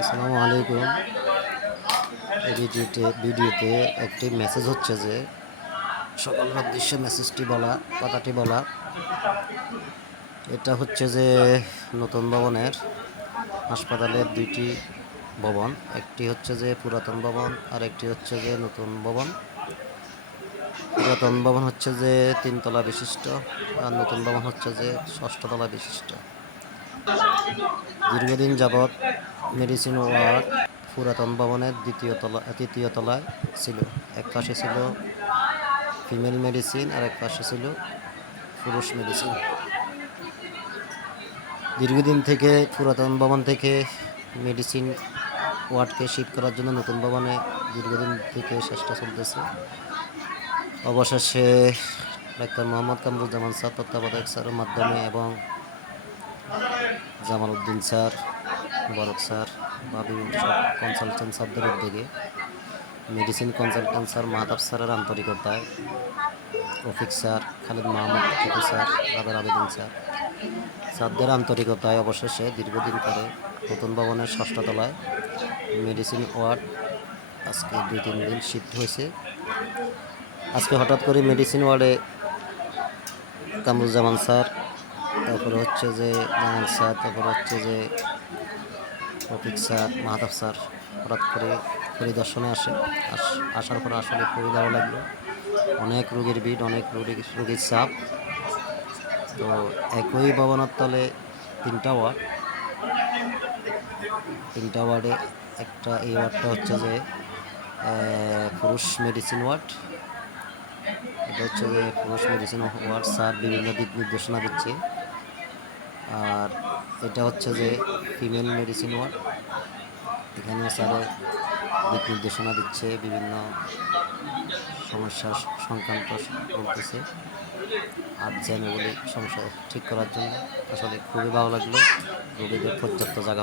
আসসালামু আলাইকুম। এই ভিডিওতে একটি মেসেজ হচ্ছে যে সকলের উদ্দেশ্যে কথাটি বলা। এটা হচ্ছে যে নতুন ভবনের হাসপাতালের দুইটি ভবন, একটি হচ্ছে যে পুরাতন ভবন আর একটি হচ্ছে যে নতুন ভবন। পুরাতন ভবন হচ্ছে যে 3 তলা বিশিষ্ট আর নতুন ভবন হচ্ছে যে 6তলা বিশিষ্ট। দীর্ঘদিন যাবৎ মেডিসিন ওয়ার্ড পুরাতন ভবনের তৃতীয় তলায় ছিল। এক পাশে ছিল ফিমেল মেডিসিন আর এক পাশে ছিল পুরুষ মেডিসিন। দীর্ঘদিন থেকে পুরাতন ভবন থেকে মেডিসিন ওয়ার্ডকে শিফট করার জন্য নতুন ভবনে দীর্ঘদিন থেকে চেষ্টা চলতেছে। অবশেষে ডাক্তার মোহাম্মদ কামরুজ্জামান স্যার, তত্ত্বাবধায়ক স্যারের মাধ্যমে এবং জামাল উদ্দিন স্যার, মুবারক স্যার বা বিভিন্ন সব কনসালটেন্ট স্যারদের উদ্যোগে, মেডিসিন কনসালটেন্ট স্যার মাহতাব স্যারের আন্তরিকতায়, রফিক স্যার, খালিদ মাহমুদ টিপু স্যার, রাবের আবেদিন স্যারদের আন্তরিকতায় অবশেষে দীর্ঘদিন পরে নতুন ভবনের 6তলায় মেডিসিন ওয়ার্ড আজকে 2-3 দিন শিফট হয়েছে। আজকে হঠাৎ করে মেডিসিন ওয়ার্ডে কামরুজ্জামান স্যার, তারপরে হচ্ছে যে জামাল স্যার, তারপরে হচ্ছে যে রফিক স্যার, মাহতাব স্যার হঠাৎ করে পরিদর্শনে আসার পরে আসলে খুবই ভালো লাগলো। অনেক রোগীর ভিড়, অনেক রোগীর চাপ। তো একই ভবনের তলে 3টা ওয়ার্ড, 3টা ওয়ার্ডে এই ওয়ার্ডটা হচ্ছে যে পুরুষ মেডিসিন ওয়ার্ড। এটা হচ্ছে যে পুরুষ মেডিসিন ওয়ার্ড। স্যার বিভিন্ন দিক নির্দেশনা দিচ্ছে। আর এটা হচ্ছে যে ফিমেল মেডিসিন ওয়ার্ড। এখানে স্যারের দিক নির্দেশনা দিচ্ছে, বিভিন্ন সমস্যা সংক্রান্ত বলতেছে আর যেন এগুলি সমস্যা ঠিক করার জন্য। আসলে খুবই ভালো লাগলো। রোগীদের পর্যাপ্ত জায়গা